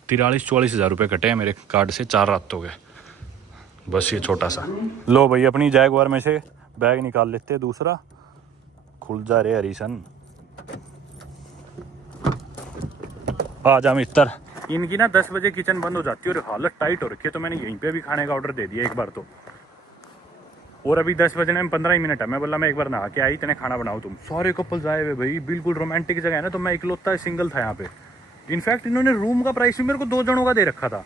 43-44 हज़ार रुपये कटे हैं मेरे कार्ड से, 4 रात हो गए बस। ये छोटा सा लो भाई, अपनी जैगवार में से बैग निकाल लेते हैं दूसरा। खुल जा रे हरीसन, आ जा मिस्टर। इनकी ना 10 बजे किचन बंद हो जाती है और हालत टाइट हो रखी है, तो मैंने यहीं पे भी खाने का ऑर्डर दे दिया एक बार तो। और अभी 10 बजने में 15 ही मिनट है। मैं बोला मैं एक बार नहा के आई, इतने खाना बनाओ तुम। सारे कपल्स आए हुए भाई, बिल्कुल रोमांटिक जगह है ना। तो मैं इकलौता सिंगल था यहाँ पे। इनफैक्ट इन्होंने रूम का प्राइस भी मेरे को 2 जनों का दे रखा था।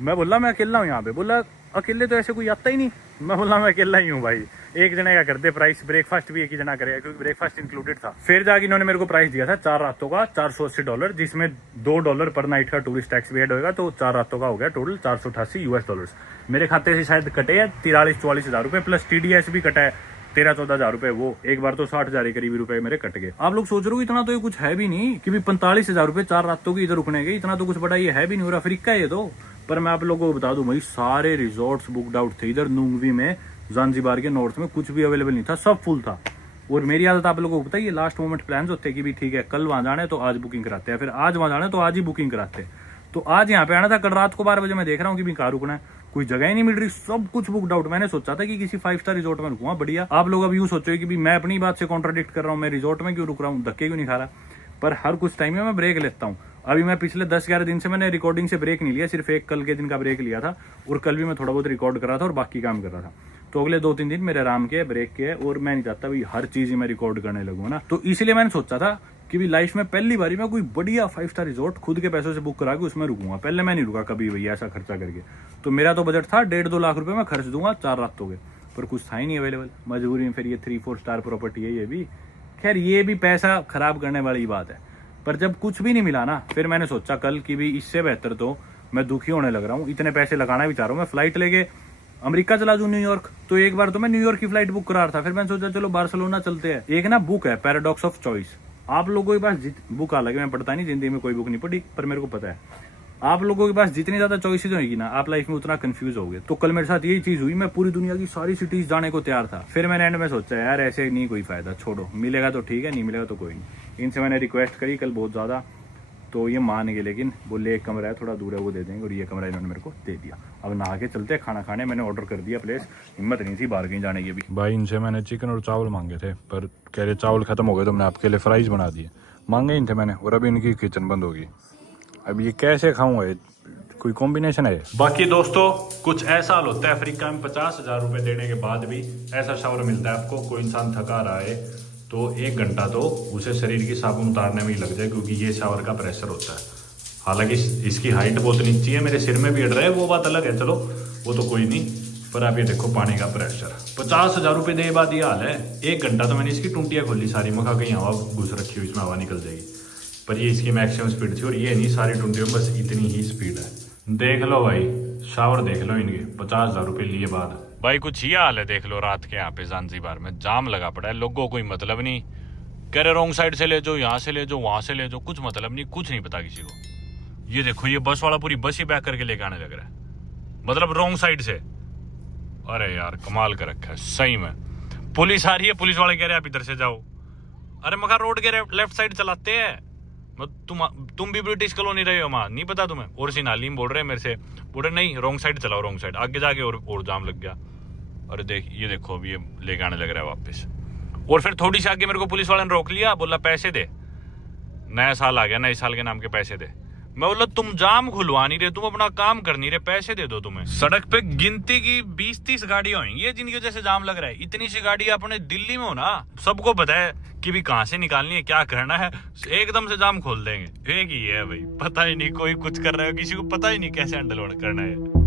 मैं बोला मैं अकेला हूँ यहाँ पे। बोला अकेले तो ऐसे कोई आता ही नहीं। मैं बोला मैं अकेला ही हूँ भाई, एक जने का कर दे प्राइस। ब्रेकफास्ट भी एक ही जना करेगा क्योंकि ब्रेकफास्ट इंक्लूडेड था। फिर जाके इन्होंने मेरे को प्राइस दिया था 4 रातों का $480, जिसमें $2 पर नाइट का टूरिस्ट टैक्स भी ऐड होगा। तो 4 रातों का हो गया टोटल $488 मेरे खाते से शायद कटे हैं 43-44 हज़ार रुपये, प्लस TDS भी कटा है 13-14 हज़ार रुपये। वो एक बार तो 60 हज़ार के करीब रुपए मेरे कट गए। आप लोग सोच रहे हो इतना तो ये कुछ है भी नहीं कि 45 हज़ार रुपये 4 रातों की इधर रुकने गए, इतना तो कुछ बड़ा ये है भी नहीं। और अफ्रीका ये तो। पर मैं आप लोगों को बता दूं भाई, सारे रिजॉर्ट्स बुकड आउट थे इधर नुंगवी में। ज़ांज़ीबार के नॉर्थ में कुछ भी अवेलेबल नहीं था, सब फुल था। और मेरी आदत आप लोगों को पता है, ये लास्ट मोमेंट प्लान्स होते हैं कि भी ठीक है कल वहां जाना है तो आज बुकिंग कराते हैं, फिर आज वहां जाना है तो आज ही बुकिंग कराते हैं। तो आज यहाँ पे आना था, कल रात को 12 बजे मैं देख रहा हूँ कि भी कहाँ रुकना है, कोई जगह ही नहीं मिल रही, सब कुछ बुकड आउट। मैंने सोचा था कि किसी 5 स्टार रिजॉर्ट में रुकूंगा, बढ़िया। आप लोग अब यूँ सोचो कि भी मैं अपनी बात से कॉन्ट्राडिक्ट कर रहा हूँ, मैं रिजॉर्ट में क्यों रुक रहा हूँ, धक्के क्यों नहीं खा रहा। पर हर कुछ टाइम में मैं ब्रेक लेता हूँ। अभी मैं पिछले 10-11 दिन से मैंने रिकॉर्डिंग से ब्रेक नहीं लिया, सिर्फ एक कल के दिन का ब्रेक लिया था, और कल भी मैं थोड़ा बहुत रिकॉर्ड कर रहा था और बाकी काम कर रहा था। तो अगले 2-3 दिन मेरे आराम के ब्रेक के, और मैं नहीं चाहता भाई हर चीज ही मैं रिकॉर्ड करने लगूँ ना। तो इसलिए मैंने सोचा था कि भी लाइफ में पहली बारी मैं कोई बढ़िया 5 स्टार रिजॉर्ट खुद के पैसों से बुक करा के उसमें रुकूंगा। पहले मैं नहीं रुका कभी भैया ऐसा खर्चा करके। तो मेरा तो बजट था 1.5-2 लाख रुपए मैं खर्च दूंगा 4 रातों के, पर कुछ था ही नहीं अवेलेबल। मजबूरी में फिर ये 3-4 स्टार प्रॉपर्टी है ये भी। खैर ये भी पैसा खराब करने वाली बात है, पर जब कुछ भी नहीं मिला ना, फिर मैंने सोचा कल की भी इससे बेहतर तो मैं दुखी होने लग रहा हूँ। इतने पैसे लगाना भी चाह रहा हूँ, मैं फ्लाइट लेके अमेरिका चला जाऊँ, न्यूयॉर्क। तो एक बार तो मैं न्यूयॉर्क की फ्लाइट बुक करा रहा था, फिर मैंने सोचा चलो बार्सिलोना चलते हैं। एक ना बुक है पैराडॉक्स ऑफ चॉइस, आप लोगों के पास बुक अलग है, मैं पढ़ता नहीं, जिंदगी में कोई बुक नहीं पढ़ी, पर मेरे को पता है आप लोगों के पास जितनी ज्यादा चॉइसेस होगी ना, आप लाइफ में उतना कंफ्यूज होगे। तो कल मेरे साथ यही चीज हुई, मैं पूरी दुनिया की सारी सिटीज जाने को तैयार था, फिर मैंने एंड में सोचा यार ऐसे नहीं कोई फायदा, छोड़ो, मिलेगा तो ठीक है, नहीं मिलेगा तो कोई नहीं। इनसे मैंने रिक्वेस्ट करी कल बहुत ज्यादा, तो ये मान गए, लेकिन बोले एक कमरा है थोड़ा दूर है वो दे देंगे, और ये कमरा इन्होंने मेरे को दे दिया। अब नहा के चलते खाना खाने, मैंने ऑर्डर कर दिया प्लेस, हिम्मत नहीं थी बाहर कहीं जाने की भी। भाई इनसे मैंने चिकन और चावल मांगे थे, पर कह रहे चावल खत्म हो गए तो मैंने आपके लिए फ्राइज बना दिए। मांगे इनसे मैंने, और अभी इनकी किचन बंद होगी। अब ये कैसे खाऊंगा, कोई कॉम्बिनेशन है। बाकी दोस्तों कुछ ऐसा हाल होता है अफ्रीका में, 50,000 रुपए देने के बाद भी ऐसा शावर मिलता है आपको। कोई इंसान थका रहा है तो 1 घंटा तो उसे शरीर की साबुन उतारने में ही लग जाए, क्योंकि ये शावर का प्रेशर होता है। हालांकि इसकी हाइट बहुत नीची है, मेरे सिर में भी अड़ रहा है, वो बात अलग है, चलो वो तो कोई नहीं, पर आप ये देखो पानी का प्रेशर। 50,000 रुपए दे बाद ये हाल है। 1 घंटा तो मैंने इसकी टूंटियाँ खोली सारी, मखा कहीं हवा घुस रखी हुई, इसमें हवा निकल जाएगी, पर ये इसकी मैक्सिमम स्पीड थी, और ये नहीं सारी टूंटियों में बस इतनी ही स्पीड है। देख लो भाई, शावर देख लो इनके 50,000 रुपए लिए बाद। भाई कुछ ये हाल है, देख लो रात के यहाँ पे ज़ांज़ीबार में जाम लगा पड़ा है, लोगों को कोई मतलब नहीं, कह रहे रॉन्ग साइड से ले जाओ, यहाँ से ले जाओ, वहां से ले जाओ, कुछ मतलब नहीं, कुछ नहीं पता किसी को। ये देखो ये बस वाला पूरी बस ही बैक करके लेके आने लग रहा है, मतलब रॉन्ग साइड से। अरे यार कमाल कर रखा है सही में। पुलिस आ रही है, पुलिस वाले कह रहे हैं आप इधर से जाओ। अरे मगर रोड के लेफ्ट साइड चलाते हैं, तुम भी ब्रिटिश कॉलोनी रहे हो वहाँ, नहीं पता तुम्हें। और सिनालीम बोल रहे हैं मेरे से, बोल रहे नहीं रॉन्ग साइड चलाओ, रॉन्ग साइड। आगे जाके और जाम लग गया। अरे देख ये देखो अभी ये लेके आने लग रहा है वापस। और फिर थोड़ी सी आगे मेरे को पुलिस वाले ने रोक लिया, बोला पैसे दे, नया साल आ गया, नए साल के नाम के पैसे दे। मैं बोला तुम जाम खुलवा नहीं रहे, तुम अपना काम कर नहीं रहे, पैसे दे दो तुम्हें। सड़क पे गिनती की 20-30 गाड़ियां होंगी जिनकी वजह से जाम लग रहा है। इतनी सी गाड़ी अपने दिल्ली में हो ना, सबको पता है कि भी कहां से निकालनी है, क्या करना है, एकदम से जाम खोल देंगे। एक ही है भाई, पता ही नहीं कोई कुछ कर रहा है, किसी को पता ही नहीं कैसे हैंडल करना है।